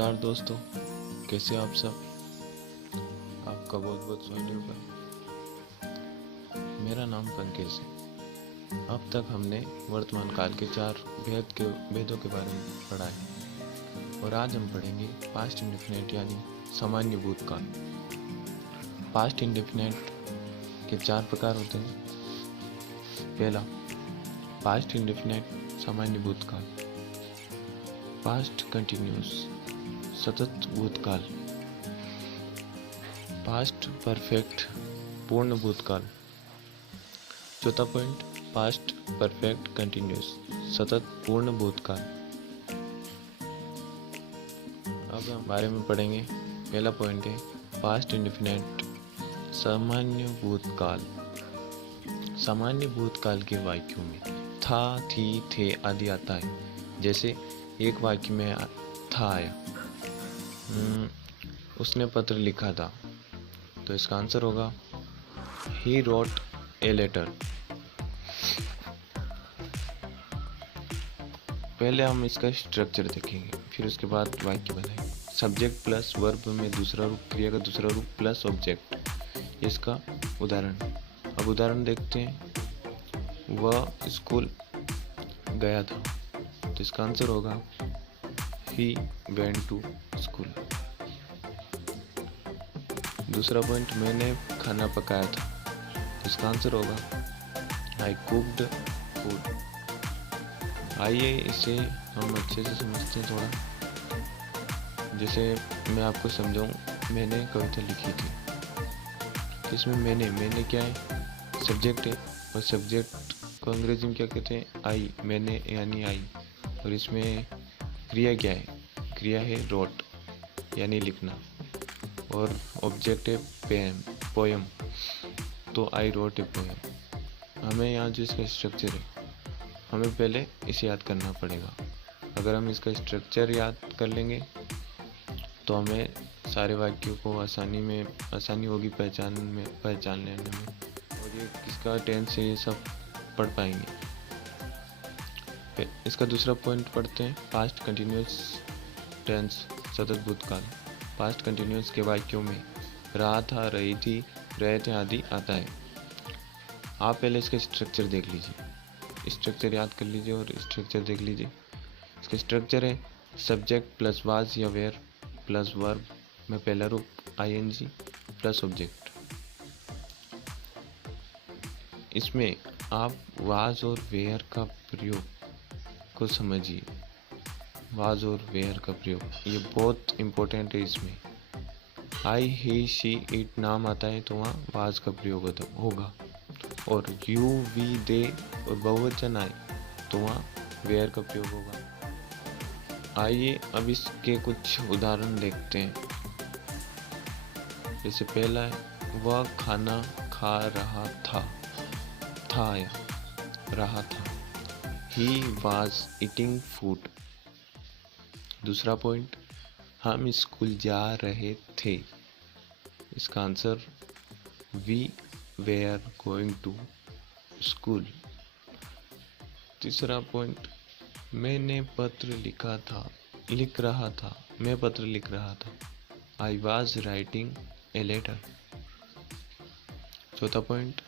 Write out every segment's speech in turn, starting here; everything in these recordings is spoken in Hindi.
नमस्कार दोस्तों, कैसे आप सब। आपका बहुत बहुत स्वागत है। मेरा नाम पंकज है। अब तक हमने वर्तमान काल के 4 भेदों के बारे में पढ़ा है और आज हम पढ़ेंगे पास्ट इंडेफिनिट यानी सामान्य भूतकाल। पास्ट इंडेफिनिट के 4 प्रकार होते हैं। पहला, पास्ट इंडेफिनिट सामान्य भूतकाल। पास्ट कंटिन्यूस सतत भूतकाल। पास्ट परफेक्ट पूर्ण भूतकाल। चौथा पॉइंट, पास्ट परफेक्ट कंटिन्यूस सतत पूर्ण भूतकाल। अब हम बारे में पढ़ेंगे। पहला पॉइंट है पास्ट इंडेफिनिट सामान्य भूतकाल। सामान्य भूतकाल के वाक्यों में था, थी, थे आदि आता है। जैसे एक वाक्य में था आया, उसने पत्र लिखा था, तो इसका आंसर होगा ही रोट ए लेटर। पहले हम इसका स्ट्रक्चर देखेंगे, फिर उसके बाद वाक्य बनाएंगे। सब्जेक्ट प्लस वर्ब में दूसरा रूप, क्रिया का दूसरा रूप प्लस ऑब्जेक्ट, इसका उदाहरण। अब उदाहरण देखते हैं। वह स्कूल गया था, तो इसका आंसर होगा ही वेंट टू स्कूल। दूसरा पॉइंट, मैंने खाना पकाया था, तो इसका आंसर होगा आई कुक्ड फूड। आइए इसे हम अच्छे से समझते हैं थोड़ा। जैसे मैं आपको समझाऊं, मैंने कविता लिखी थी। इसमें मैंने क्या है, सब्जेक्ट है, और सब्जेक्ट को अंग्रेजी में क्या कहते हैं, आई, मैंने यानी आई। और इसमें क्रिया क्या है, क्रिया है रोट यानी लिखना, और ऑब्जेक्ट है पोयम, तो आई रोट ए पोयम। हमें यहाँ जो इसका स्ट्रक्चर है, हमें पहले इसे याद करना पड़ेगा। अगर हम इसका स्ट्रक्चर याद कर लेंगे तो हमें सारे वाक्यों को आसानी होगी पहचान लेने में, और ये किसका टेंस है ये सब पढ़ पाएंगे। इसका दूसरा पॉइंट पढ़ते हैं, पास्ट कंटिन्यूस टेंस सतत भूतकाल। पास्ट कंटिन्यूस के वाक्यों में रहा था, रही थी, रहे थे आदि आता है। आप पहले इसका स्ट्रक्चर देख लीजिए, स्ट्रक्चर याद कर लीजिए और स्ट्रक्चर देख लीजिए। इसका स्ट्रक्चर है सब्जेक्ट प्लस वाज या वेयर प्लस वर्ब में पहला रूप आईएनजी प्लस ऑब्जेक्ट। इसमें आप वाज और वेयर का प्रयोग को समझिए। वाज और वेयर का प्रयोग ये बहुत इम्पोर्टेंट है। इसमें आई, ही, शी, इट नाम आता है तो वहाँ वाज का प्रयोग होगा, और यू, वी, दे और बहुवचन आए तो वहाँ वेयर का प्रयोग होगा। आइए अब इसके कुछ उदाहरण देखते हैं। जैसे पहला है, वह खाना खा रहा था आया, रहा था। He was eating food। दूसरा पॉइंट, हम स्कूल जा रहे थे, इसका answer we were going to school। तीसरा पॉइंट, मैंने पत्र लिख रहा था, मैं पत्र लिख रहा था। I was writing a letter। चौथा पॉइंट,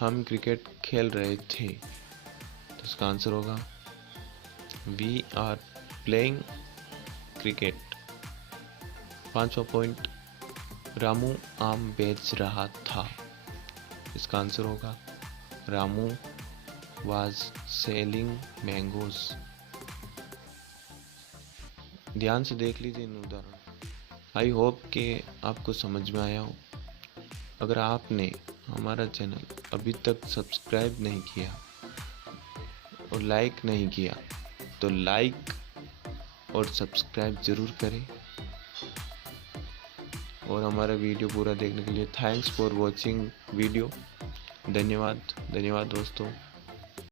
हम क्रिकेट खेल रहे थे, तो इसका आंसर होगा वी आर प्लेइंग क्रिकेट। पांचवा पॉइंट, रामू आम बेच रहा था, इसका आंसर होगा रामू वाज सेलिंग मैंगोज। ध्यान से देख लीजिए इन उदाहरण। आई होप कि आपको समझ में आया हो। अगर आपने हमारा चैनल अभी तक सब्सक्राइब नहीं किया और लाइक नहीं किया तो लाइक और सब्सक्राइब ज़रूर करें। और हमारा वीडियो पूरा देखने के लिए थैंक्स फॉर वॉचिंग वीडियो। धन्यवाद दोस्तों।